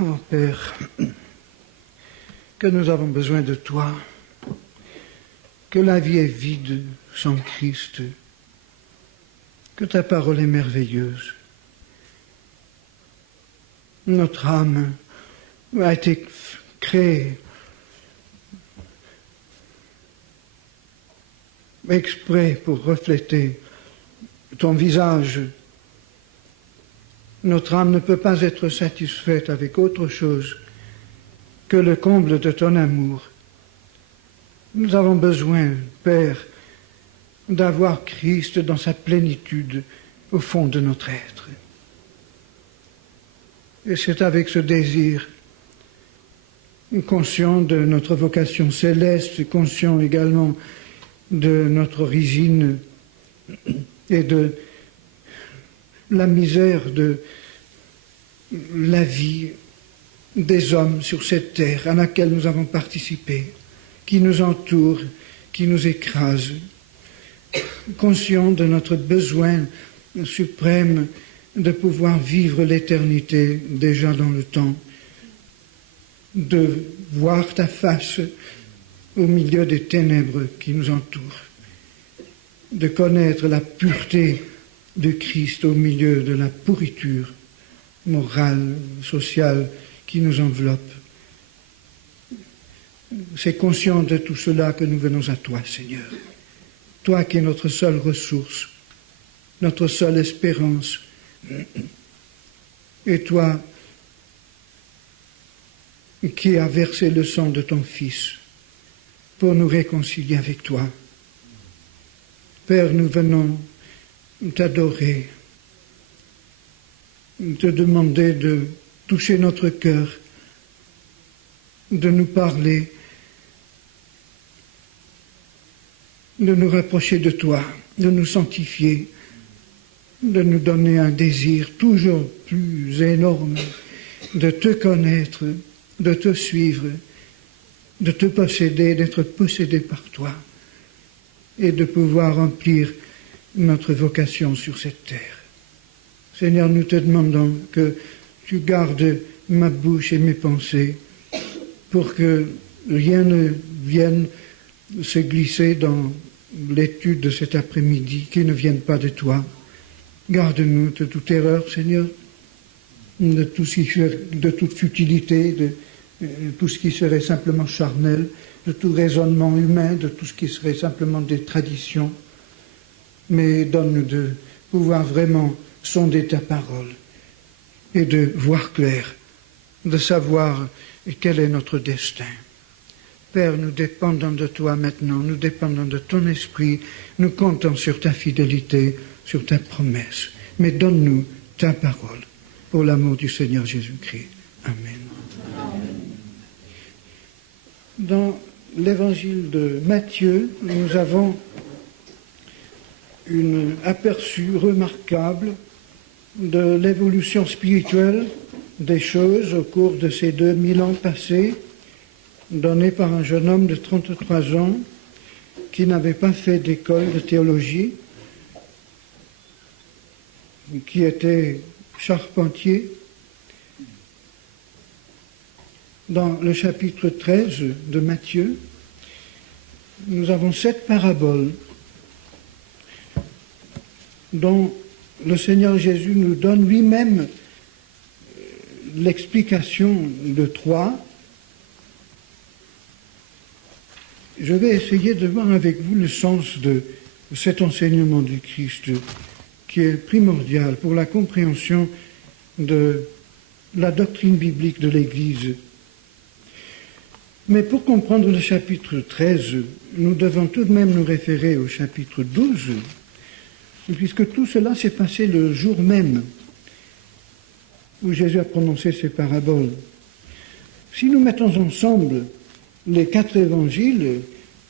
Oh Père, que nous avons besoin de toi, que la vie est vide sans Christ, que ta parole est merveilleuse. Notre âme a été créée exprès pour refléter ton visage. Notre âme ne peut pas être satisfaite avec autre chose que le comble de ton amour. Nous avons besoin, Père, d'avoir Christ dans sa plénitude au fond de notre être. Et c'est avec ce désir, conscient de notre vocation céleste, conscient également de notre origine et de la misère de la vie des hommes sur cette terre à laquelle nous avons participé, qui nous entoure, qui nous écrase, conscient de notre besoin suprême de pouvoir vivre l'éternité déjà dans le temps, de voir ta face au milieu des ténèbres qui nous entourent, de connaître la pureté de Christ au milieu de la pourriture morale, sociale qui nous enveloppe. C'est conscient de tout cela que nous venons à toi, Seigneur. Toi qui es notre seule ressource, notre seule espérance. Et toi qui as versé le sang de ton Fils pour nous réconcilier avec toi. Père, nous venons t'adorer, te demander de toucher notre cœur, de nous parler, de nous rapprocher de toi, de nous sanctifier, de nous donner un désir toujours plus énorme de te connaître, de te suivre, de te posséder, d'être possédé par toi et de pouvoir remplir notre vocation sur cette terre. Seigneur, nous te demandons que tu gardes ma bouche et mes pensées pour que rien ne vienne se glisser dans l'étude de cet après-midi qui ne vienne pas de toi. Garde-nous de toute erreur, Seigneur, de toute futilité, de tout ce qui serait simplement charnel, de tout raisonnement humain, de tout ce qui serait simplement des traditions. Mais donne-nous de pouvoir vraiment sonder ta parole et de voir clair, de savoir quel est notre destin. Père, nous dépendons de toi maintenant, nous dépendons de ton esprit, nous comptons sur ta fidélité, sur ta promesse. Mais donne-nous ta parole, pour l'amour du Seigneur Jésus-Christ. Amen. Dans l'évangile de Matthieu, nous avons un aperçu remarquable de l'évolution spirituelle des choses au cours de ces 2000 ans passés, donné par un jeune homme de 33 ans qui n'avait pas fait d'école de théologie, qui était charpentier. Dans le chapitre 13 de Matthieu, nous avons 7 paraboles dont le Seigneur Jésus nous donne lui-même l'explication de 3. Je vais essayer de voir avec vous le sens de cet enseignement du Christ qui est primordial pour la compréhension de la doctrine biblique de l'Église. Mais pour comprendre le chapitre 13, nous devons tout de même nous référer au chapitre 12, puisque tout cela s'est passé le jour même où Jésus a prononcé ces paraboles. Si nous mettons ensemble les 4 évangiles,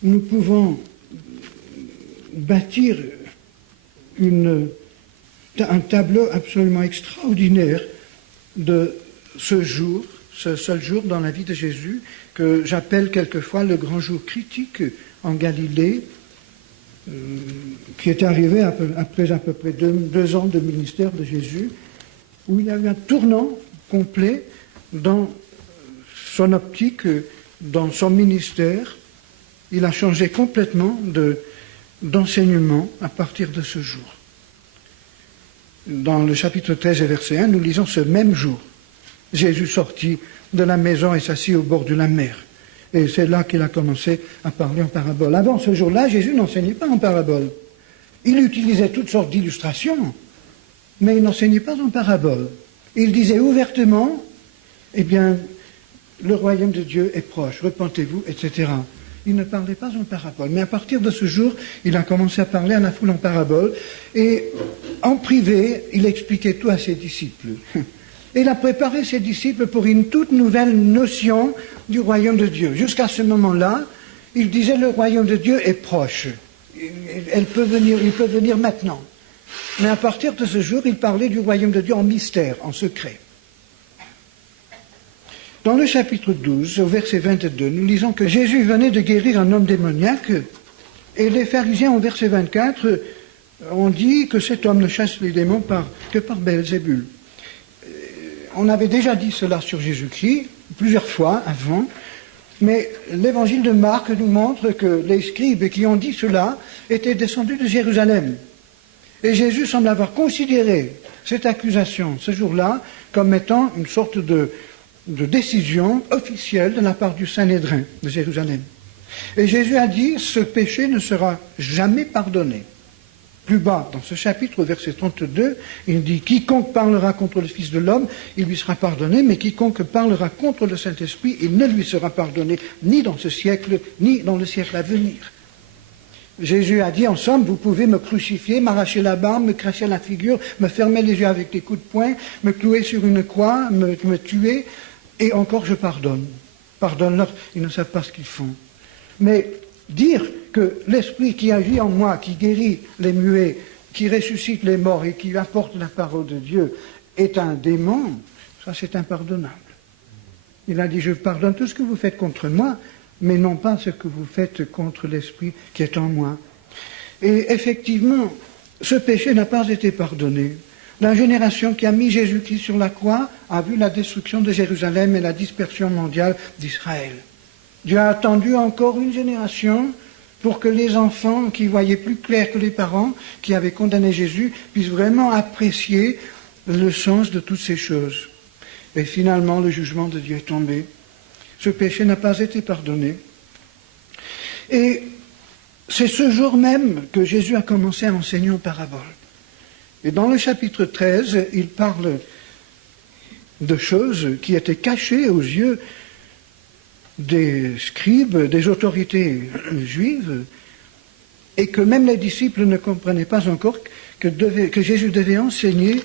nous pouvons bâtir un tableau absolument extraordinaire de ce jour, ce seul jour dans la vie de Jésus, que j'appelle quelquefois le grand jour critique en Galilée, qui est arrivé après à peu près 2 ans de ministère de Jésus, où il y a eu un tournant complet dans son optique, dans son ministère, il a changé complètement d'enseignement à partir de ce jour. Dans le chapitre 13 et verset 1, nous lisons ce même jour. Jésus sortit de la maison et s'assit au bord de la mer. Et c'est là qu'il a commencé à parler en parabole. Avant ce jour-là, Jésus n'enseignait pas en parabole. Il utilisait toutes sortes d'illustrations, mais il n'enseignait pas en parabole. Il disait ouvertement, eh bien, le royaume de Dieu est proche, repentez-vous, etc. Il ne parlait pas en parabole. Mais à partir de ce jour, il a commencé à parler à la foule en parabole. Et en privé, il expliquait tout à ses disciples. Et il a préparé ses disciples pour une toute nouvelle notion du royaume de Dieu. Jusqu'à ce moment-là, il disait le royaume de Dieu est proche. Il peut venir maintenant. Mais à partir de ce jour, il parlait du royaume de Dieu en mystère, en secret. Dans le chapitre 12, au verset 22, nous lisons que Jésus venait de guérir un homme démoniaque, et les pharisiens, au verset 24, ont dit que cet homme ne chasse les démons que par Belzébul. On avait déjà dit cela sur Jésus-Christ, plusieurs fois avant, mais l'évangile de Marc nous montre que les scribes qui ont dit cela étaient descendus de Jérusalem. Et Jésus semble avoir considéré cette accusation, ce jour-là, comme étant une sorte de décision officielle de la part du Sanhédrin de Jérusalem. Et Jésus a dit, ce péché ne sera jamais pardonné. Plus bas, dans ce chapitre, au verset 32, il dit, quiconque parlera contre le Fils de l'homme, il lui sera pardonné, mais quiconque parlera contre le Saint-Esprit, il ne lui sera pardonné, ni dans ce siècle, ni dans le siècle à venir. Jésus a dit, en somme, vous pouvez me crucifier, m'arracher la barbe, me cracher la figure, me fermer les yeux avec des coups de poing, me clouer sur une croix, me tuer, et encore je pardonne. Pardonne-leur, ils ne savent pas ce qu'ils font. Mais dire que l'Esprit qui agit en moi, qui guérit les muets, qui ressuscite les morts et qui apporte la parole de Dieu est un démon, ça c'est impardonnable. Il a dit, je pardonne tout ce que vous faites contre moi, mais non pas ce que vous faites contre l'Esprit qui est en moi. Et effectivement, ce péché n'a pas été pardonné. La génération qui a mis Jésus-Christ sur la croix a vu la destruction de Jérusalem et la dispersion mondiale d'Israël. Dieu a attendu encore une génération pour que les enfants qui voyaient plus clair que les parents qui avaient condamné Jésus puissent vraiment apprécier le sens de toutes ces choses. Et finalement, le jugement de Dieu est tombé. Ce péché n'a pas été pardonné. Et c'est ce jour même que Jésus a commencé à enseigner en parabole. Et dans le chapitre 13, il parle de choses qui étaient cachées aux yeux des scribes, des autorités juives, et que même les disciples ne comprenaient pas encore que Jésus devait enseigner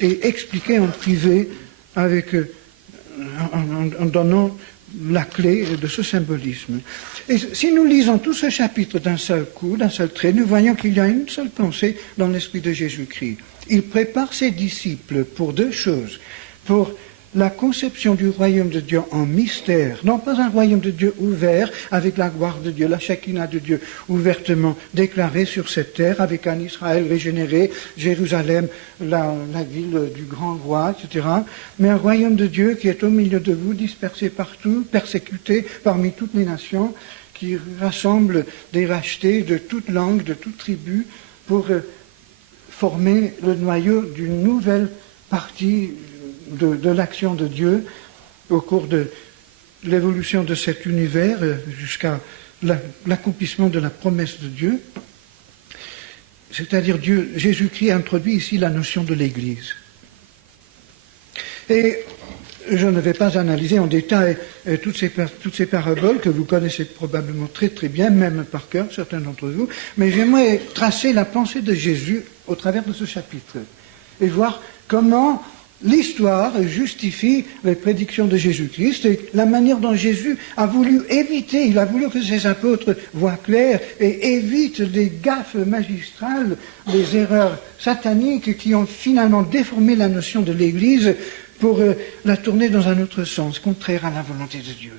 et expliquer en privé en donnant la clé de ce symbolisme. Et si nous lisons tout ce chapitre d'un seul coup, d'un seul trait, nous voyons qu'il y a une seule pensée dans l'esprit de Jésus-Christ. Il prépare ses disciples pour deux choses. Pour la conception du royaume de Dieu en mystère, non pas un royaume de Dieu ouvert avec la gloire de Dieu, la Shekinah de Dieu ouvertement déclarée sur cette terre avec un Israël régénéré, Jérusalem, la ville du grand roi, etc. Mais un royaume de Dieu qui est au milieu de vous, dispersé partout, persécuté parmi toutes les nations, qui rassemble des rachetés de toute langue, de toute tribu, pour former le noyau d'une nouvelle partie de l'action de Dieu au cours de l'évolution de cet univers jusqu'à l'accomplissement de la promesse de Dieu. C'est-à-dire Jésus-Christ introduit ici la notion de l'Église. Et je ne vais pas analyser en détail toutes ces paraboles que vous connaissez probablement très très bien, même par cœur, certains d'entre vous, mais j'aimerais tracer la pensée de Jésus au travers de ce chapitre et voir comment l'histoire justifie les prédictions de Jésus-Christ et la manière dont Jésus a voulu éviter, il a voulu que ses apôtres voient clair et évitent des gaffes magistrales, des erreurs sataniques qui ont finalement déformé la notion de l'Église pour la tourner dans un autre sens, contraire à la volonté de Dieu.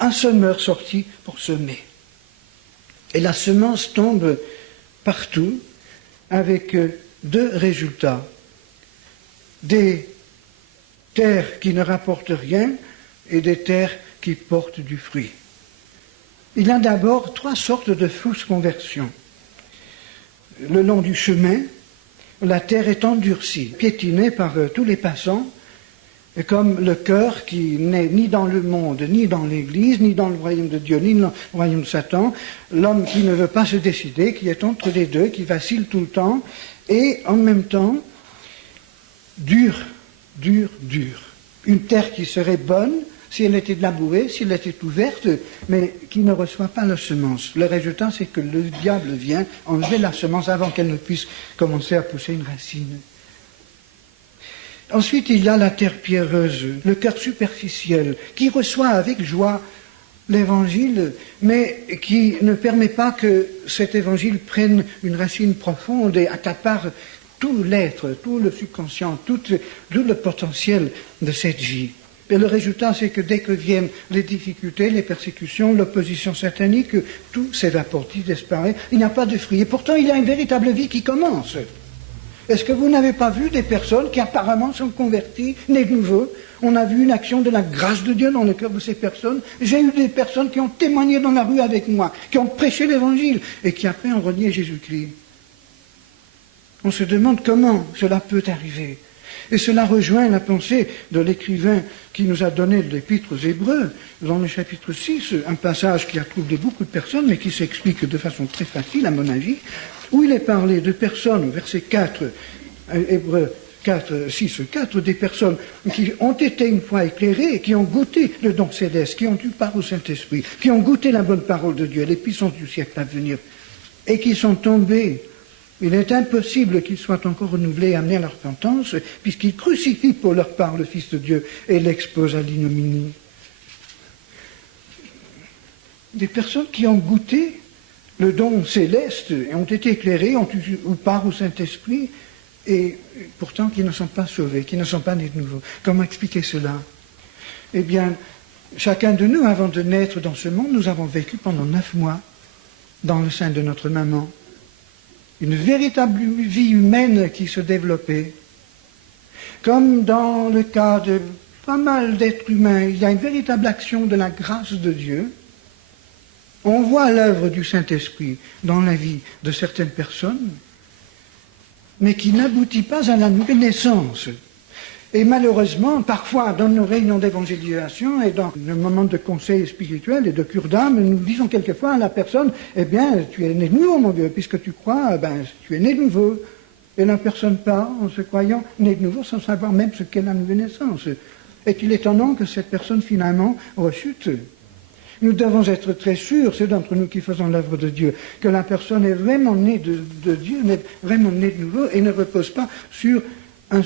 Un semeur sortit pour semer. Et la semence tombe partout avec deux résultats. Des terres qui ne rapportent rien et des terres qui portent du fruit. Il y a d'abord 3 sortes de fausses conversions. Le long du chemin, la terre est endurcie, piétinée par tous les passants, et comme le cœur qui n'est ni dans le monde, ni dans l'Église, ni dans le royaume de Dieu, ni dans le royaume de Satan, l'homme qui ne veut pas se décider, qui est entre les deux, qui vacille tout le temps, et en même temps, dur. Une terre qui serait bonne si elle était labourée, si elle était ouverte, mais qui ne reçoit pas la semence. Le résultat, c'est que le diable vient enlever la semence avant qu'elle ne puisse commencer à pousser une racine. Ensuite, il y a la terre pierreuse, le cœur superficiel, qui reçoit avec joie l'évangile, mais qui ne permet pas que cet évangile prenne une racine profonde et accapare tout l'être, tout le subconscient, tout le potentiel de cette vie. Et le résultat, c'est que dès que viennent les difficultés, les persécutions, l'opposition satanique, tout s'évapore, tout disparaît, il n'y a pas de fruit. Et pourtant, il y a une véritable vie qui commence. Est-ce que vous n'avez pas vu des personnes qui apparemment sont converties, nées de nouveau? On a vu une action de la grâce de Dieu dans le cœur de ces personnes. J'ai eu des personnes qui ont témoigné dans la rue avec moi, qui ont prêché l'évangile et qui après ont renié Jésus-Christ. On se demande comment cela peut arriver. Et cela rejoint la pensée de l'écrivain qui nous a donné l'épître aux Hébreux, dans le chapitre 6, un passage qui a troublé beaucoup de personnes, mais qui s'explique de façon très facile, à mon avis, où il est parlé de personnes, verset 4, Hébreux 4, 6, 4, des personnes qui ont été une fois éclairées, qui ont goûté le don céleste, qui ont eu part au Saint-Esprit, qui ont goûté la bonne parole de Dieu, les puissances du siècle à venir, et qui sont tombés. Il est impossible qu'ils soient encore renouvelés et amenés à la repentance, puisqu'ils crucifient pour leur part le Fils de Dieu et l'exposent à l'ignominie. Des personnes qui ont goûté le don céleste et ont été éclairées, ont eu part au Saint-Esprit, et pourtant qui ne sont pas sauvés, qui ne sont pas nés de nouveau. Comment expliquer cela? Eh bien, chacun de nous, avant de naître dans ce monde, nous avons vécu pendant 9 mois dans le sein de notre maman. Une véritable vie humaine qui se développait. Comme dans le cas de pas mal d'êtres humains, il y a une véritable action de la grâce de Dieu. On voit l'œuvre du Saint-Esprit dans la vie de certaines personnes, mais qui n'aboutit pas à la nouvelle naissance. Et malheureusement, parfois, dans nos réunions d'évangélisation et dans nos moments de conseil spirituel et de cure d'âme, nous disons quelquefois à la personne, eh bien, tu es né de nouveau, mon Dieu, puisque tu crois, ben, tu es né de nouveau. Et la personne part en se croyant né de nouveau sans savoir même ce qu'est la nouvelle naissance. Est-il étonnant que cette personne, finalement, rechute? Nous devons être très sûrs, ceux d'entre nous qui faisons l'œuvre de Dieu, que la personne est vraiment née de Dieu, est vraiment née de nouveau et ne repose pas sur une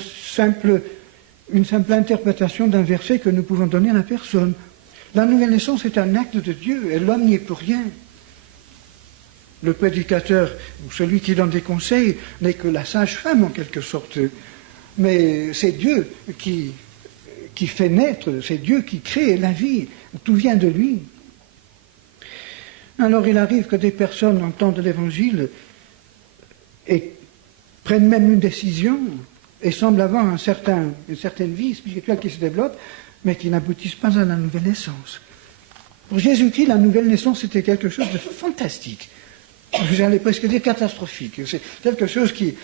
simple interprétation d'un verset que nous pouvons donner à la personne. La nouvelle naissance est un acte de Dieu et l'homme n'y est pour rien. Le prédicateur, ou celui qui donne des conseils, n'est que la sage-femme en quelque sorte. Mais c'est Dieu qui fait naître, c'est Dieu qui crée la vie. Tout vient de lui. Alors il arrive que des personnes entendent l'Évangile et prennent même une décision et semblent avoir une certaine vie spirituelle qui se développe, mais qui n'aboutissent pas à la nouvelle naissance. Pour Jésus-Christ, la nouvelle naissance, c'était quelque chose de fantastique. J'allais presque dire catastrophique. C'est quelque chose qui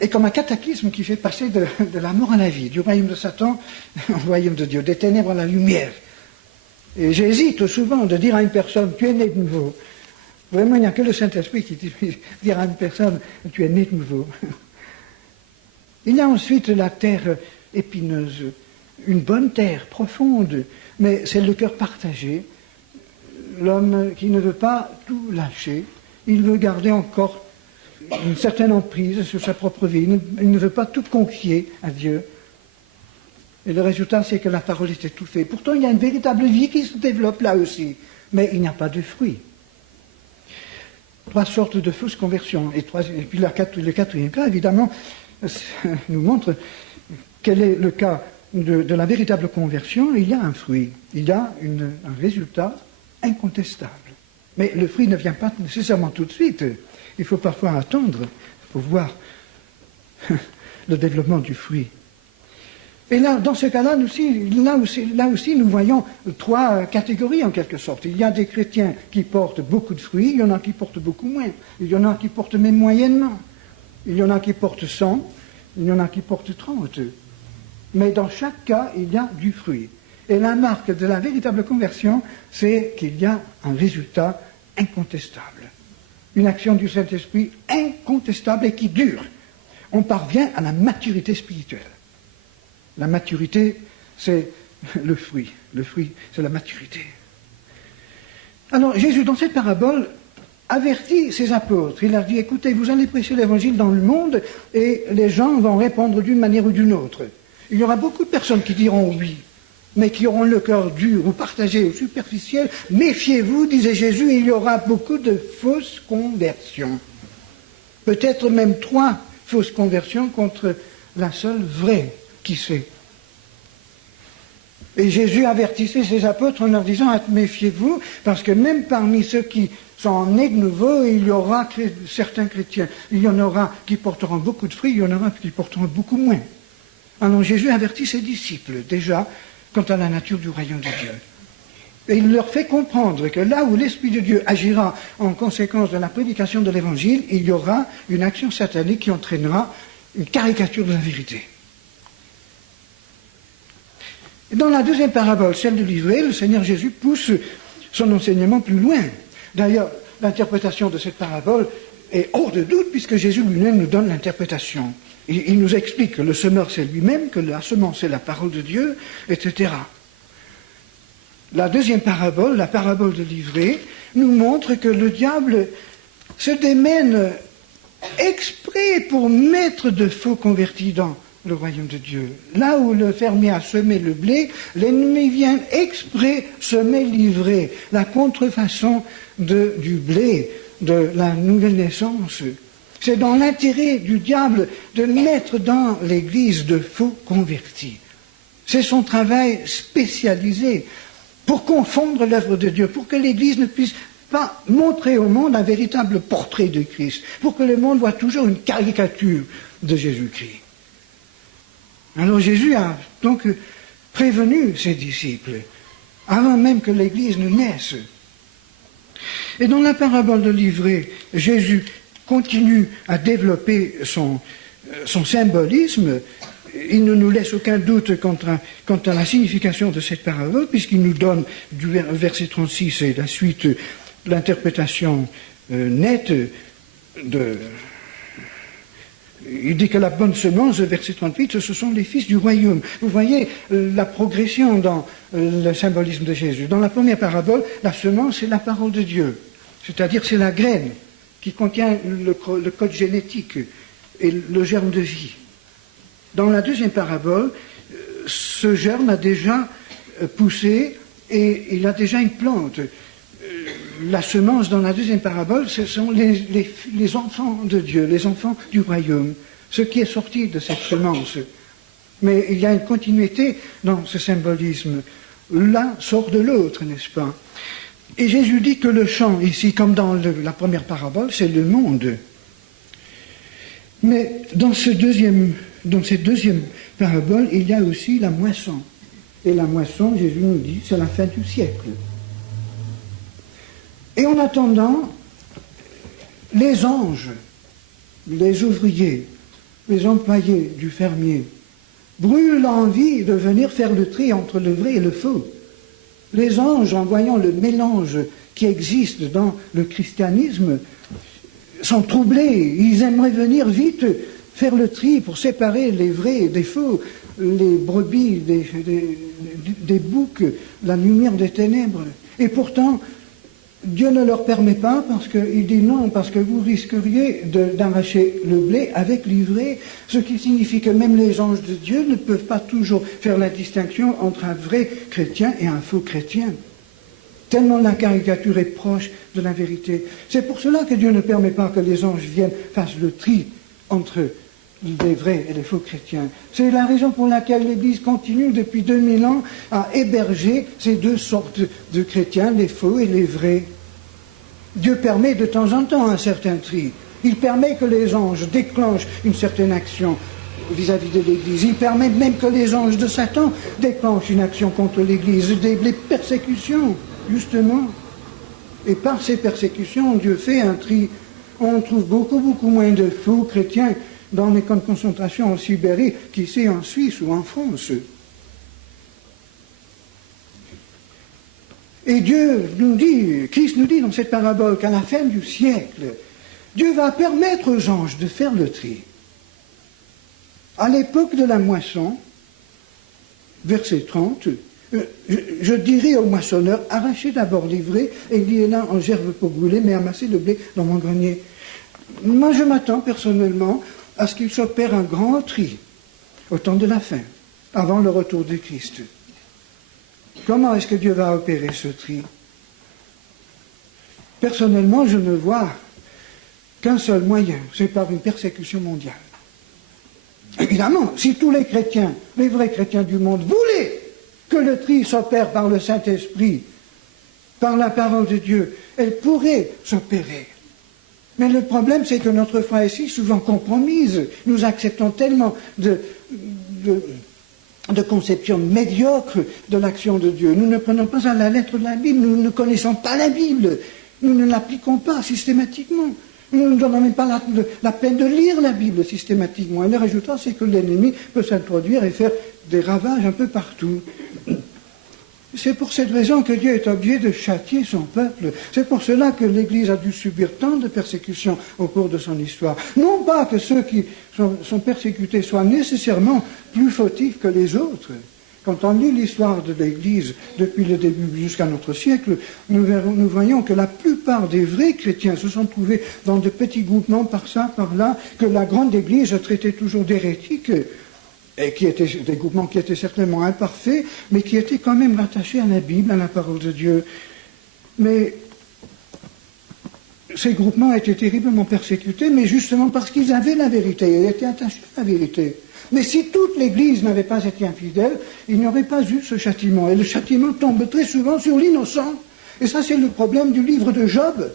est comme un cataclysme qui fait passer de la mort à la vie, du royaume de Satan au royaume de Dieu, des ténèbres à la lumière. Et j'hésite souvent de dire à une personne, tu es né de nouveau. Vraiment, il n'y a que le Saint-Esprit qui dit dire à une personne, tu es né de nouveau. Il y a ensuite la terre épineuse, une bonne terre, profonde, mais c'est le cœur partagé. L'homme qui ne veut pas tout lâcher, il veut garder encore une certaine emprise sur sa propre vie, il ne veut pas tout confier à Dieu. Et le résultat, c'est que la parole est étouffée. Pourtant, il y a une véritable vie qui se développe là aussi, mais il n'y a pas de fruits. 3 sortes de fausses conversions. Et puis le 4e cas, évidemment, nous montre quel est le cas de la véritable conversion. Il y a un fruit, il y a un résultat incontestable. Mais le fruit ne vient pas nécessairement tout de suite. Il faut parfois attendre pour voir le développement du fruit. Et là, dans ce cas-là, là aussi, nous voyons trois catégories en quelque sorte. Il y a des chrétiens qui portent beaucoup de fruits, il y en a qui portent beaucoup moins, il y en a qui portent même moyennement, il y en a qui portent 100, il y en a qui portent 30. Mais dans chaque cas, il y a du fruit. Et la marque de la véritable conversion, c'est qu'il y a un résultat incontestable. Une action du Saint-Esprit incontestable et qui dure. On parvient à la maturité spirituelle. La maturité, c'est le fruit. Le fruit, c'est la maturité. Alors, Jésus, dans cette parabole, avertit ses apôtres. Il leur dit, écoutez, vous allez prêcher l'évangile dans le monde et les gens vont répondre d'une manière ou d'une autre. Il y aura beaucoup de personnes qui diront oui, mais qui auront le cœur dur ou partagé ou superficiel. Méfiez-vous, disait Jésus, il y aura beaucoup de fausses conversions. Peut-être même 3 fausses conversions contre la seule vraie. Qui sait? Et Jésus avertissait ses apôtres en leur disant, méfiez-vous, parce que même parmi ceux qui sont nés de nouveau, il y aura certains chrétiens. Il y en aura qui porteront beaucoup de fruits, il y en aura qui porteront beaucoup moins. Alors Jésus avertit ses disciples, déjà, quant à la nature du royaume de Dieu. Et il leur fait comprendre que là où l'Esprit de Dieu agira en conséquence de la prédication de l'Évangile, il y aura une action satanique qui entraînera une caricature de la vérité. Dans la deuxième parabole, celle de l'ivrée, le Seigneur Jésus pousse son enseignement plus loin. D'ailleurs, l'interprétation de cette parabole est hors de doute, puisque Jésus lui-même nous donne l'interprétation. Il nous explique que le semeur, c'est lui-même, que la semence, c'est la parole de Dieu, etc. La deuxième parabole, la parabole de l'ivrée, nous montre que le diable se démène exprès pour mettre de faux convertis dans le royaume de Dieu. Là où le fermier a semé le blé, l'ennemi vient exprès semer l'ivraie, la contrefaçon du blé, de la nouvelle naissance. C'est dans l'intérêt du diable de mettre dans l'Église de faux convertis. C'est son travail spécialisé pour confondre l'œuvre de Dieu, pour que l'Église ne puisse pas montrer au monde un véritable portrait de Christ, pour que le monde voit toujours une caricature de Jésus-Christ. Alors Jésus a donc prévenu ses disciples, avant même que l'Église ne naisse. Et dans la parabole de l'ivrée, Jésus continue à développer son symbolisme. Il ne nous laisse aucun doute quant à la signification de cette parabole, puisqu'il nous donne du verset 36 et la suite l'interprétation nette de... Il dit que la bonne semence, verset 38, ce sont les fils du royaume. Vous voyez la progression dans le symbolisme de Jésus. Dans la première parabole, la semence, c'est la parole de Dieu. C'est-à-dire, c'est la graine qui contient le code génétique et le germe de vie. Dans la deuxième parabole, ce germe a déjà poussé et il a déjà une plante. La semence dans la deuxième parabole, ce sont les enfants de Dieu, les enfants du royaume, ce qui est sorti de cette semence. Mais il y a une continuité dans ce symbolisme. L'un sort de l'autre, n'est-ce pas? Et Jésus dit que le champ, ici, comme dans la première parabole, c'est le monde. Mais dans cette deuxième parabole, il y a aussi la moisson. Et la moisson, Jésus nous dit, c'est la fin du siècle. Et en attendant, les anges, les ouvriers, les employés du fermier brûlent l'envie de venir faire le tri entre le vrai et le faux. Les anges, en voyant le mélange qui existe dans le christianisme, sont troublés. Ils aimeraient venir vite faire le tri pour séparer les vrais des faux, les brebis des boucs, la lumière des ténèbres. Et pourtant, Dieu ne leur permet pas, parce qu'il dit non, parce que vous risqueriez d'arracher le blé avec l'ivraie, ce qui signifie que même les anges de Dieu ne peuvent pas toujours faire la distinction entre un vrai chrétien et un faux chrétien. Tellement la caricature est proche de la vérité. C'est pour cela que Dieu ne permet pas que les anges viennent, fassent le tri entre les vrais et les faux chrétiens. C'est la raison pour laquelle l'Église continue depuis 2000 ans à héberger ces deux sortes de chrétiens, les faux et les vrais. Dieu permet de temps en temps un certain tri. Il permet que les anges déclenchent une certaine action. vis-à-vis de l'Église. Il permet même que les anges de Satan déclenchent une action contre l'Église, des persécutions, justement. Et par ces persécutions, Dieu fait un tri. On trouve beaucoup moins de faux chrétiens dans les camps de concentration en Sibérie qu'ici en Suisse ou en France. Et Christ nous dit dans cette parabole qu'à la fin du siècle, Dieu va permettre aux anges de faire le tri. À l'époque de la moisson, verset 30, je dirai au moissonneur, arrachez d'abord l'ivraie et liez-la en gerbe pour brûler, mais amassez le blé dans mon grenier. Moi, je m'attends personnellement à ce qu'il s'opère un grand tri au temps de la fin, avant le retour de Christ. Comment est-ce que Dieu va opérer ce tri? Personnellement, je ne vois qu'un seul moyen, c'est par une persécution mondiale. Évidemment, si tous les chrétiens, les vrais chrétiens du monde, voulaient que le tri s'opère par le Saint-Esprit, par la parole de Dieu, elle pourrait s'opérer. Mais le problème, c'est que notre foi est si souvent compromise. Nous acceptons tellement de conceptions médiocres de l'action de Dieu. Nous ne prenons pas à la lettre de la Bible, nous ne connaissons pas la Bible, nous ne l'appliquons pas systématiquement. Nous ne donnons même pas la peine de lire la Bible systématiquement. Et le résultat, c'est que l'ennemi peut s'introduire et faire des ravages un peu partout. C'est pour cette raison que Dieu est obligé de châtier son peuple. C'est pour cela que l'Église a dû subir tant de persécutions au cours de son histoire. Non pas que ceux qui sont persécutés soient nécessairement plus fautifs que les autres. Quand on lit l'histoire de l'Église depuis le début jusqu'à notre siècle, nous voyons que la plupart des vrais chrétiens se sont trouvés dans de petits groupements par-ça, par-là, que la grande Église a traité toujours d'hérétiques, et qui étaient des groupements qui étaient certainement imparfaits, mais qui étaient quand même rattachés à la Bible, à la parole de Dieu. Mais ces groupements étaient terriblement persécutés, mais justement parce qu'ils avaient la vérité, ils étaient attachés à la vérité. Mais si toute l'Église n'avait pas été infidèle, il n'y aurait pas eu ce châtiment. Et le châtiment tombe très souvent sur l'innocent. Et ça, c'est le problème du livre de Job.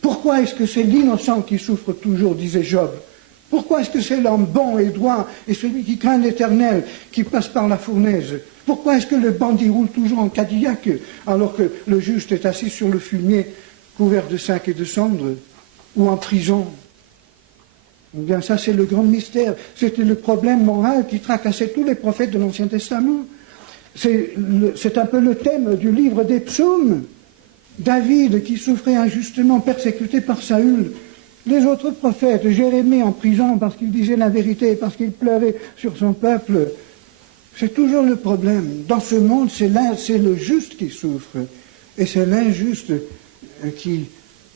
Pourquoi est-ce que c'est l'innocent qui souffre toujours, disait Job? Pourquoi est-ce que c'est l'homme bon et droit et celui qui craint l'Éternel qui passe par la fournaise? Pourquoi est-ce que le bandit roule toujours en Cadillac alors que le juste est assis sur le fumier couvert de sacs et de cendres ou en prison? Eh bien, ça, c'est le grand mystère. C'était le problème moral qui tracassait tous les prophètes de l'Ancien Testament. C'est un peu le thème du livre des psaumes. David, qui souffrait injustement, persécuté par Saül. Les autres prophètes, Jérémie en prison parce qu'il disait la vérité, parce qu'il pleurait sur son peuple. C'est toujours le problème. Dans ce monde, c'est le juste qui souffre. Et c'est l'injuste qui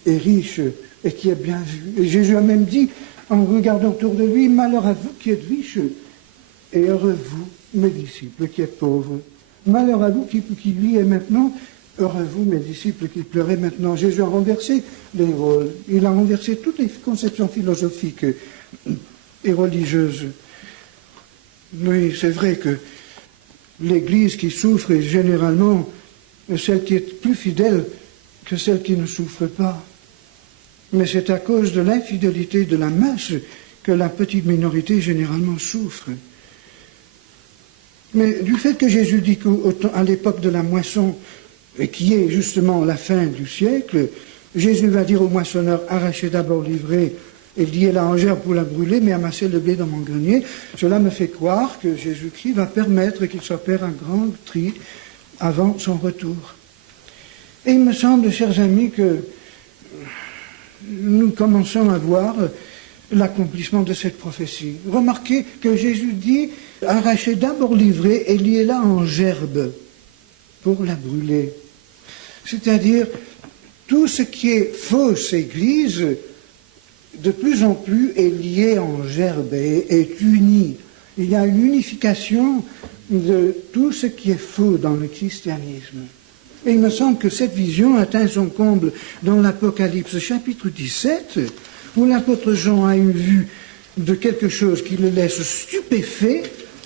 est riche et qui est bien vu. Et Jésus a même dit, en regardant autour de lui, malheur à vous qui êtes riches, et heureux vous, mes disciples, qui êtes pauvres. Malheur à vous qui vivez maintenant, heureux vous, mes disciples, qui pleurez maintenant. Jésus a renversé les rôles. Il a renversé toutes les conceptions philosophiques et religieuses. Oui, c'est vrai que l'Église qui souffre est généralement celle qui est plus fidèle que celle qui ne souffre pas. Mais c'est à cause de l'infidélité de la masse que la petite minorité généralement souffre. Mais du fait que Jésus dit qu'à l'époque de la moisson, et qui est justement la fin du siècle, Jésus va dire au moissonneur, arrachez d'abord l'ivraie et liez-la en gerbe pour la brûler, mais amassez le blé dans mon grenier. Cela me fait croire que Jésus-Christ va permettre qu'il s'opère un grand tri avant son retour. Et il me semble, chers amis, que nous commençons à voir l'accomplissement de cette prophétie. Remarquez que Jésus dit, arrachez d'abord l'ivraie et liez-la en gerbe pour la brûler. C'est-à-dire, tout ce qui est fausse Église, de plus en plus est lié en gerbe et est uni. Il y a une unification de tout ce qui est faux dans le christianisme. Et il me semble que cette vision atteint son comble dans l'Apocalypse chapitre 17, où l'apôtre Jean a une vue de quelque chose qui le laisse stupéfait.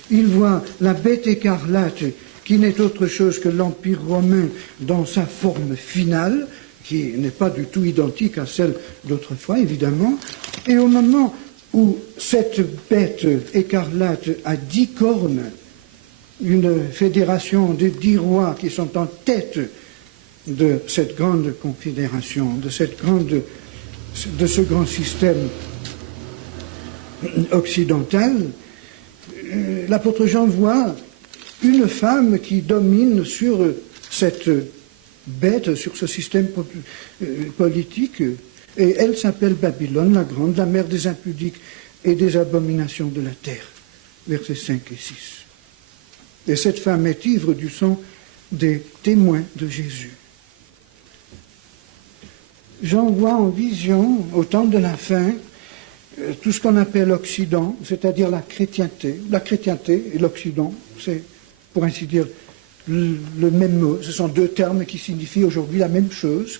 Il voit la bête écarlate, qui n'est autre chose que l'Empire romain dans sa forme finale, qui n'est pas du tout identique à celle d'autrefois, évidemment. Et au moment où cette bête écarlate à 10 cornes, une fédération de 10 rois qui sont en tête de cette grande confédération, de ce grand système occidental, l'apôtre Jean voit une femme qui domine sur cette bête, sur ce système politique, et elle s'appelle Babylone la grande, la mère des impudiques et des abominations de la terre. Versets 5 et 6. Et cette femme est ivre du sang des témoins de Jésus. Jean voit en vision, au temps de la fin, tout ce qu'on appelle l'Occident, c'est-à-dire la chrétienté. La chrétienté et l'Occident, c'est, pour ainsi dire, le même mot. Ce sont deux termes qui signifient aujourd'hui la même chose.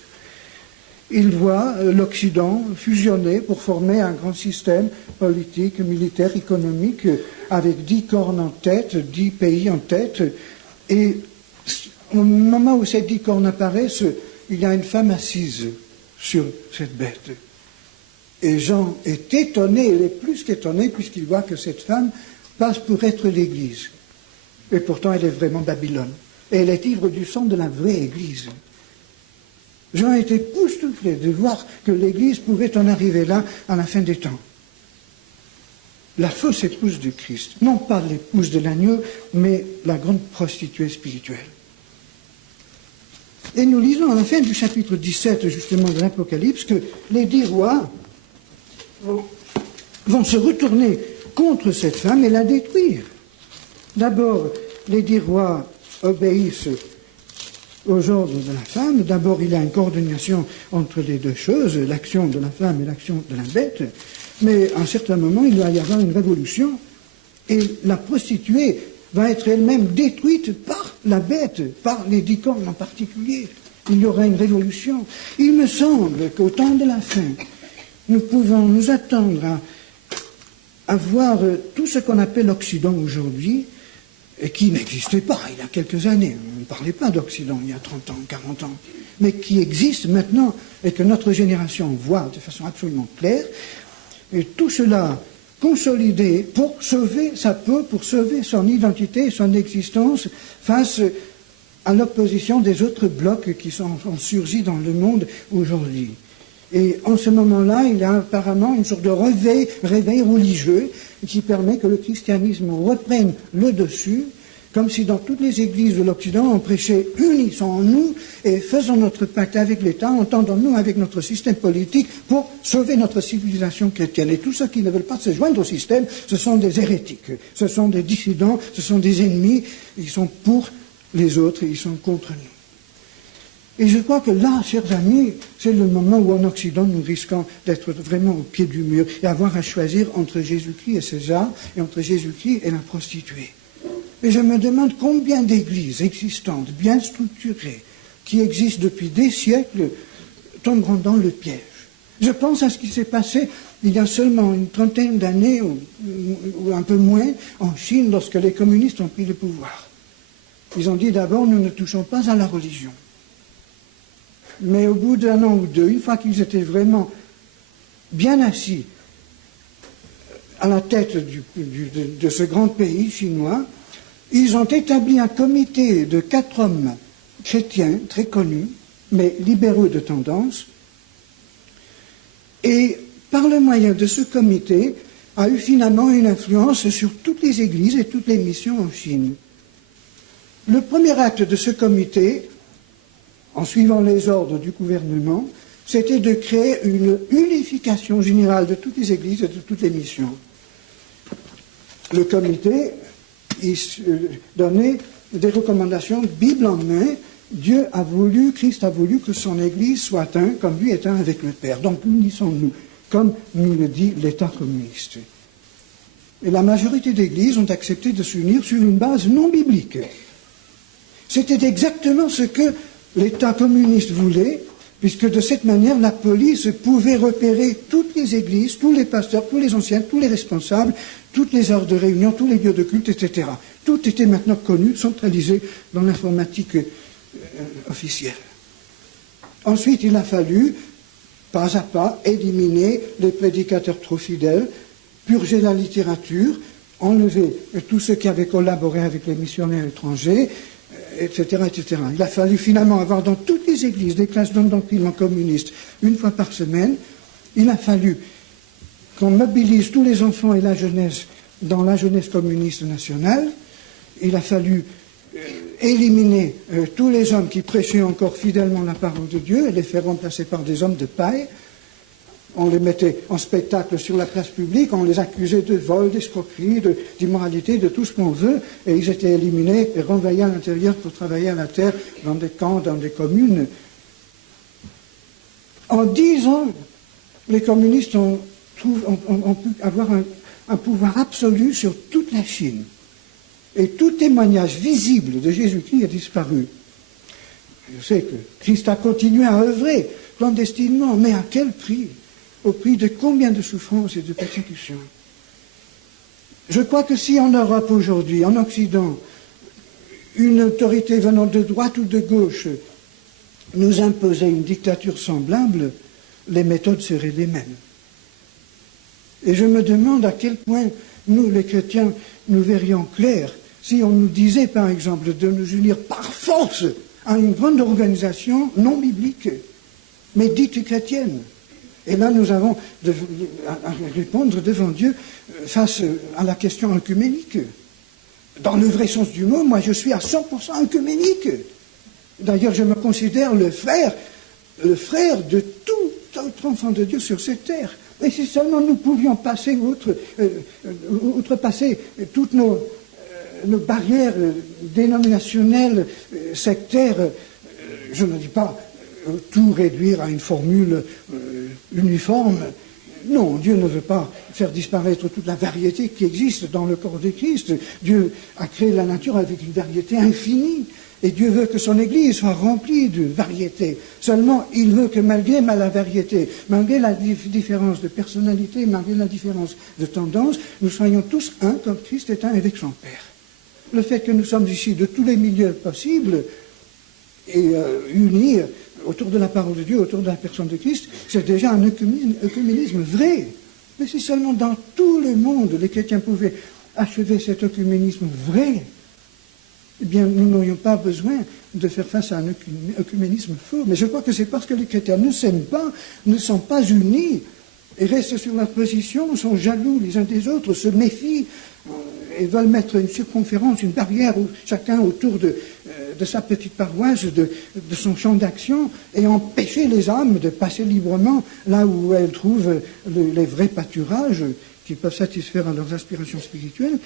Il voit l'Occident fusionner pour former un grand système politique, militaire, économique, avec 10 cornes en tête, 10 pays en tête. Et au moment où ces 10 cornes apparaissent, il y a une femme assise sur cette bête. Et Jean est étonné, il est plus qu'étonné, puisqu'il voit que cette femme passe pour être l'Église. Et pourtant, elle est vraiment Babylone. Et elle est ivre du sang de la vraie Église. Jean était époustouflé de voir que l'Église pouvait en arriver là à la fin des temps. La fausse épouse du Christ, non pas l'épouse de l'agneau, mais la grande prostituée spirituelle. Et nous lisons à la fin du chapitre 17, justement, de l'Apocalypse, que les 10 rois vont se retourner contre cette femme et la détruire. D'abord, les 10 rois obéissent aux ordres de la femme. D'abord, il y a une coordination entre les deux choses, l'action de la femme et l'action de la bête. Mais à un certain moment, il va y avoir une révolution et la prostituée va être elle-même détruite par la bête, par les 10 cornes en particulier. Il y aura une révolution. Il me semble qu'au temps de la fin, nous pouvons nous attendre à voir tout ce qu'on appelle l'Occident aujourd'hui, et qui n'existait pas il y a quelques années. On ne parlait pas d'Occident il y a 30 ans, 40 ans, mais qui existe maintenant et que notre génération voit de façon absolument claire. Et tout cela consolidé pour sauver sa peau, pour sauver son identité et son existence face à l'opposition des autres blocs qui ont surgi dans le monde aujourd'hui. Et en ce moment-là, il y a apparemment une sorte de réveil religieux qui permet que le christianisme reprenne le dessus, comme si dans toutes les églises de l'Occident, on prêchait « unissons-nous et faisons notre pacte avec l'État, entendons-nous avec notre système politique pour sauver notre civilisation chrétienne ». Et tous ceux qui ne veulent pas se joindre au système, ce sont des hérétiques, ce sont des dissidents, ce sont des ennemis, ils sont pour les autres et ils sont contre nous. Et je crois que là, chers amis, c'est le moment où en Occident, nous risquons d'être vraiment au pied du mur et avoir à choisir entre Jésus-Christ et César et entre Jésus-Christ et la prostituée. Et je me demande combien d'églises existantes, bien structurées, qui existent depuis des siècles, tomberont dans le piège. Je pense à ce qui s'est passé il y a seulement une trentaine d'années, ou un peu moins, en Chine, lorsque les communistes ont pris le pouvoir. Ils ont dit d'abord, nous ne touchons pas à la religion. Mais au bout d'un an ou deux, une fois qu'ils étaient vraiment bien assis à la tête de ce grand pays chinois, ils ont établi un comité de 4 hommes chrétiens très connus, mais libéraux de tendance, et par le moyen de ce comité, a eu finalement une influence sur toutes les églises et toutes les missions en Chine. Le premier acte de ce comité, en suivant les ordres du gouvernement, c'était de créer une unification générale de toutes les églises et de toutes les missions. Le comité donnait des recommandations, Bible en main. Dieu a voulu, Christ a voulu que son Église soit un, comme lui est un avec le Père. Donc unissons-nous, comme nous le dit l'État communiste. Et la majorité d'églises ont accepté de s'unir sur une base non biblique. C'était exactement ce que l'État communiste voulait, puisque de cette manière, la police pouvait repérer toutes les églises, tous les pasteurs, tous les anciens, tous les responsables, toutes les heures de réunion, tous les lieux de culte, etc. Tout était maintenant connu, centralisé dans l'informatique officielle. Ensuite, il a fallu, pas à pas, éliminer les prédicateurs trop fidèles, purger la littérature, enlever tous ceux qui avaient collaboré avec les missionnaires étrangers, etc., etc. Il a fallu finalement avoir dans toutes les églises des classes d'endoctrinement communiste une fois par semaine. Il a fallu qu'on mobilise tous les enfants et la jeunesse dans la jeunesse communiste nationale. Il a fallu éliminer tous les hommes qui prêchaient encore fidèlement la parole de Dieu et les faire remplacer par des hommes de paille. On les mettait en spectacle sur la place publique, on les accusait de vol, d'escroquerie, d'immoralité, de tout ce qu'on veut, et ils étaient éliminés et renvoyés à l'intérieur pour travailler à la terre, dans des camps, dans des communes. En 10 ans, les communistes ont pu avoir un pouvoir absolu sur toute la Chine. Et tout témoignage visible de Jésus-Christ a disparu. Je sais que Christ a continué à œuvrer clandestinement, mais à quel prix? Au prix de combien de souffrances et de persécutions? Je crois que si en Europe aujourd'hui, en Occident, une autorité venant de droite ou de gauche nous imposait une dictature semblable, les méthodes seraient les mêmes. Et je me demande à quel point nous, les chrétiens, nous verrions clair si on nous disait, par exemple, de nous unir par force à une grande organisation non biblique, mais dite chrétienne. Et là, nous avons à répondre devant Dieu face à la question œcuménique. Dans le vrai sens du mot, moi, je suis à 100% œcuménique. D'ailleurs, je me considère le frère de tout autre enfant de Dieu sur cette terre. Et si seulement nous pouvions passer outrepasser toutes nos barrières dénominationnelles, sectaires, je ne dis pas tout réduire à une formule uniforme. Non, Dieu ne veut pas faire disparaître toute la variété qui existe dans le corps de Christ. Dieu a créé la nature avec une variété infinie. Et Dieu veut que son Église soit remplie de variété. Seulement, il veut que malgré la variété, malgré la différence de personnalité, malgré la différence de tendance, nous soyons tous un comme Christ est un avec son Père. Le fait que nous sommes ici de tous les milieux possibles et unis autour de la parole de Dieu, autour de la personne de Christ, c'est déjà un œcuménisme vrai. Mais si seulement dans tout le monde, les chrétiens pouvaient achever cet œcuménisme vrai, eh bien, nous n'aurions pas besoin de faire face à un œcuménisme faux. Mais je crois que c'est parce que les chrétiens ne s'aiment pas, ne sont pas unis, et restent sur leur position, sont jaloux les uns des autres, se méfient, et veulent mettre une circonférence, une barrière, chacun autour de sa petite paroisse, de son champ d'action, et empêcher les âmes de passer librement là où elles trouvent les vrais pâturages qui peuvent satisfaire à leurs aspirations spirituelles.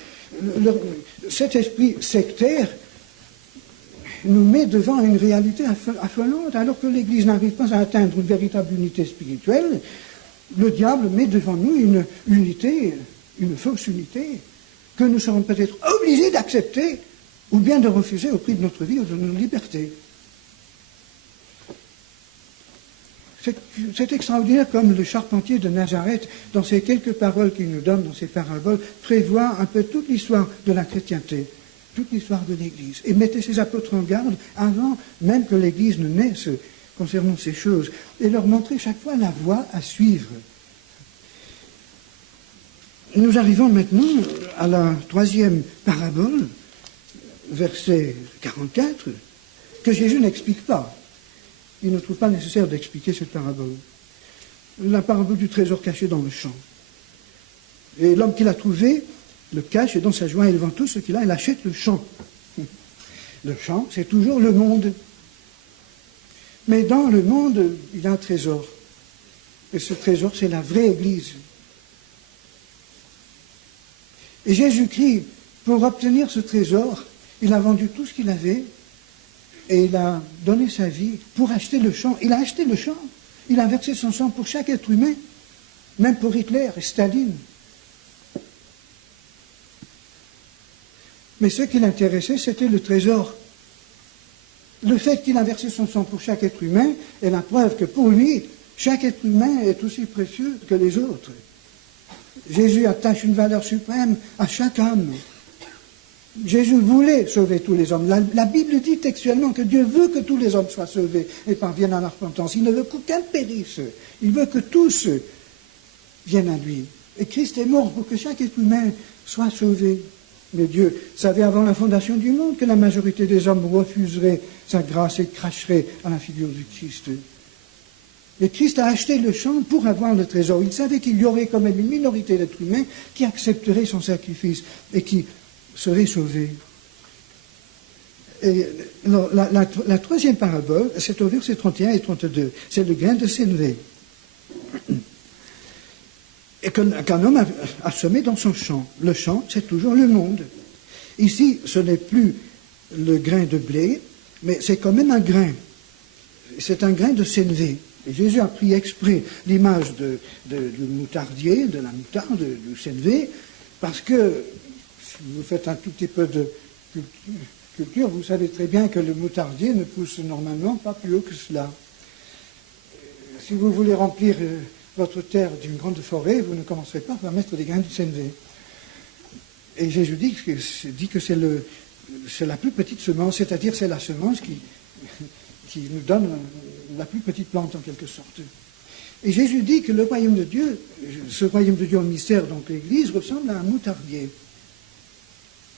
Cet esprit sectaire nous met devant une réalité affolante, alors que l'Église n'arrive pas à atteindre une véritable unité spirituelle. Le diable met devant nous une unité, une fausse unité, que nous serons peut-être obligés d'accepter ou bien de refuser au prix de notre vie ou de notre liberté. C'est extraordinaire comme le charpentier de Nazareth, dans ces quelques paroles qu'il nous donne, dans ces paraboles, prévoit un peu toute l'histoire de la chrétienté, toute l'histoire de l'Église, et mettait ses apôtres en garde avant même que l'Église ne naisse concernant ces choses, et leur montrer chaque fois la voie à suivre. Nous arrivons maintenant à la troisième parabole, verset 44, que Jésus n'explique pas. Il ne trouve pas nécessaire d'expliquer cette parabole. La parabole du trésor caché dans le champ. Et l'homme qui l'a trouvé le cache, et dans sa joie, il vend tout ce qu'il a, il achète le champ. Le champ, c'est toujours le monde. Mais dans le monde, il y a un trésor. Et ce trésor, c'est la vraie Église. Et Jésus-Christ, pour obtenir ce trésor, il a vendu tout ce qu'il avait et il a donné sa vie pour acheter le champ. Il a acheté le champ. Il a versé son sang pour chaque être humain, même pour Hitler et Staline. Mais ce qui l'intéressait, c'était le trésor. Le fait qu'il a versé son sang pour chaque être humain est la preuve que pour lui, chaque être humain est aussi précieux que les autres. Jésus attache une valeur suprême à chaque âme. Jésus voulait sauver tous les hommes. La Bible dit textuellement que Dieu veut que tous les hommes soient sauvés et parviennent à la repentance. Il ne veut qu'aucun périsse. Il veut que tous viennent à lui. Et Christ est mort pour que chaque être humain soit sauvé. Mais Dieu savait avant la fondation du monde que la majorité des hommes refuserait sa grâce et cracherait à la figure du Christ. Et Christ a acheté le champ pour avoir le trésor. Il savait qu'il y aurait quand même une minorité d'êtres humains qui accepteraient son sacrifice et qui seraient sauvés. Et la troisième parabole, c'est au verset 31 et 32. C'est le grain de sénévé. Et qu'un homme a semé dans son champ. Le champ, c'est toujours le monde. Ici, ce n'est plus le grain de blé, mais c'est quand même un grain. C'est un grain de sénévé. Et Jésus a pris exprès l'image du moutardier, de la moutarde, du sénévé, parce que, si vous faites un tout petit peu de culture, vous savez très bien que le moutardier ne pousse normalement pas plus haut que cela. Si vous voulez remplir votre terre d'une grande forêt, vous ne commencerez pas par mettre des grains de sénévé. Et Jésus dit que c'est la plus petite semence, c'est-à-dire c'est la semence qui nous donne la plus petite plante en quelque sorte. Et Jésus dit que le royaume de Dieu, ce royaume de Dieu au mystère, donc l'Église, ressemble à un moutardier.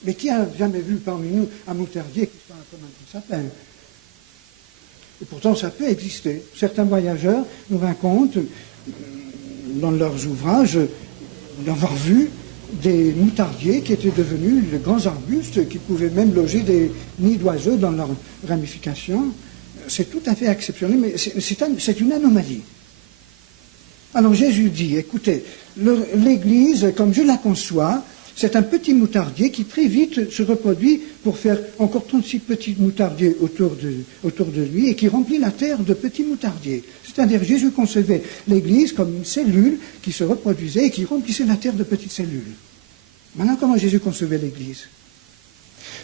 Mais qui a jamais vu parmi nous un moutardier qui soit comme un petit sapin? Et pourtant ça peut exister. Certains voyageurs nous racontent dans leurs ouvrages d'avoir vu des moutardiers qui étaient devenus de grands arbustes qui pouvaient même loger des nids d'oiseaux dans leurs ramifications. C'est tout à fait exceptionnel, mais c'est une anomalie. Alors Jésus dit, écoutez, l'Église, comme je la conçois, c'est un petit moutardier qui très vite se reproduit pour faire encore 36 petits moutardiers autour de lui et qui remplit la terre de petits moutardiers. C'est-à-dire Jésus concevait l'Église comme une cellule qui se reproduisait et qui remplissait la terre de petites cellules. Maintenant, comment Jésus concevait l'Église?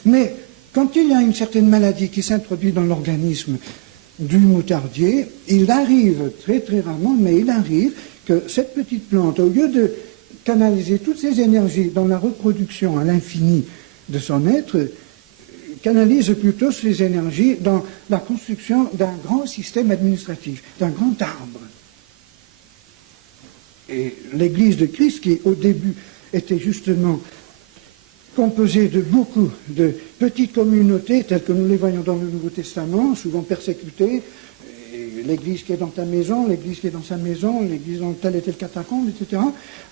Mais quand il y a une certaine maladie qui s'introduit dans l'organisme du moutardier, il arrive, très très rarement, mais il arrive que cette petite plante, au lieu de canaliser toutes ses énergies dans la reproduction à l'infini de son être, canalise plutôt ses énergies dans la construction d'un grand système administratif, d'un grand arbre. Et l'Église de Christ, qui au début était justement composée de beaucoup de petites communautés, telles que nous les voyons dans le Nouveau Testament, souvent persécutées, l'Église qui est dans ta maison, l'Église qui est dans sa maison, l'Église dans telle et telle catacombe, etc.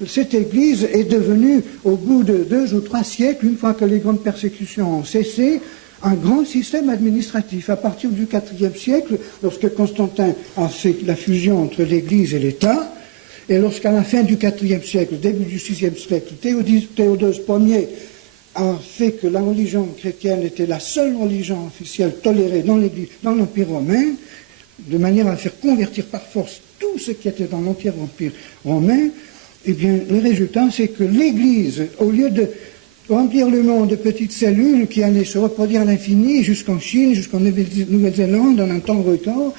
Cette Église est devenue, au bout de 2 ou 3 siècles, une fois que les grandes persécutions ont cessé, un grand système administratif. À partir du IVe siècle, lorsque Constantin a fait la fusion entre l'Église et l'État, et lorsqu'à la fin du IVe siècle, début du VIe siècle, Théodose Ier a fait que la religion chrétienne était la seule religion officielle tolérée dans l'Église, dans l'Empire romain, de manière à faire convertir par force tout ce qui était dans l'Empire romain, eh bien, le résultat, c'est que l'Église, au lieu de remplir le monde de petites cellules qui allaient se reproduire à l'infini jusqu'en Chine, jusqu'en Nouvelle-Zélande, en un temps record,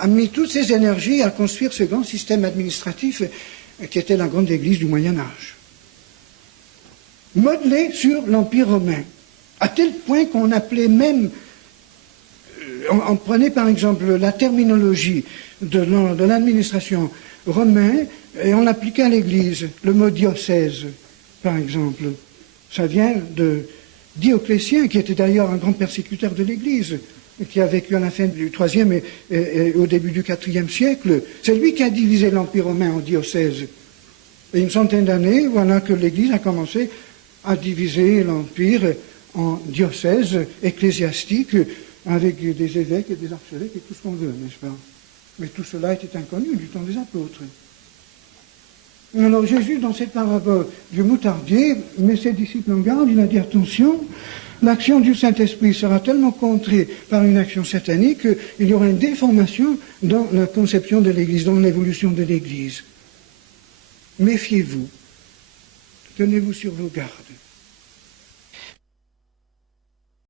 a mis toutes ses énergies à construire ce grand système administratif qui était la grande Église du Moyen-Âge. Modelé sur l'Empire romain, à tel point qu'on appelait même, on prenait par exemple la terminologie de l'administration romaine et on l'appliquait à l'Église, le mot diocèse, par exemple. Ça vient de Dioclétien, qui était d'ailleurs un grand persécuteur de l'Église, qui a vécu à la fin du IIIe et au début du IVe siècle. C'est lui qui a divisé l'Empire romain en diocèses. Et une centaine d'années, voilà que l'Église a commencé à diviser l'Empire en diocèses ecclésiastiques, avec des évêques et des archevêques et tout ce qu'on veut, n'est-ce pas? Mais tout cela était inconnu du temps des apôtres. Alors Jésus, dans cette parabole du moutardier, met ses disciples en garde, il a dit attention, l'action du Saint-Esprit sera tellement contrée par une action satanique qu'il y aura une déformation dans la conception de l'Église, dans l'évolution de l'Église. Méfiez-vous, tenez-vous sur vos gardes.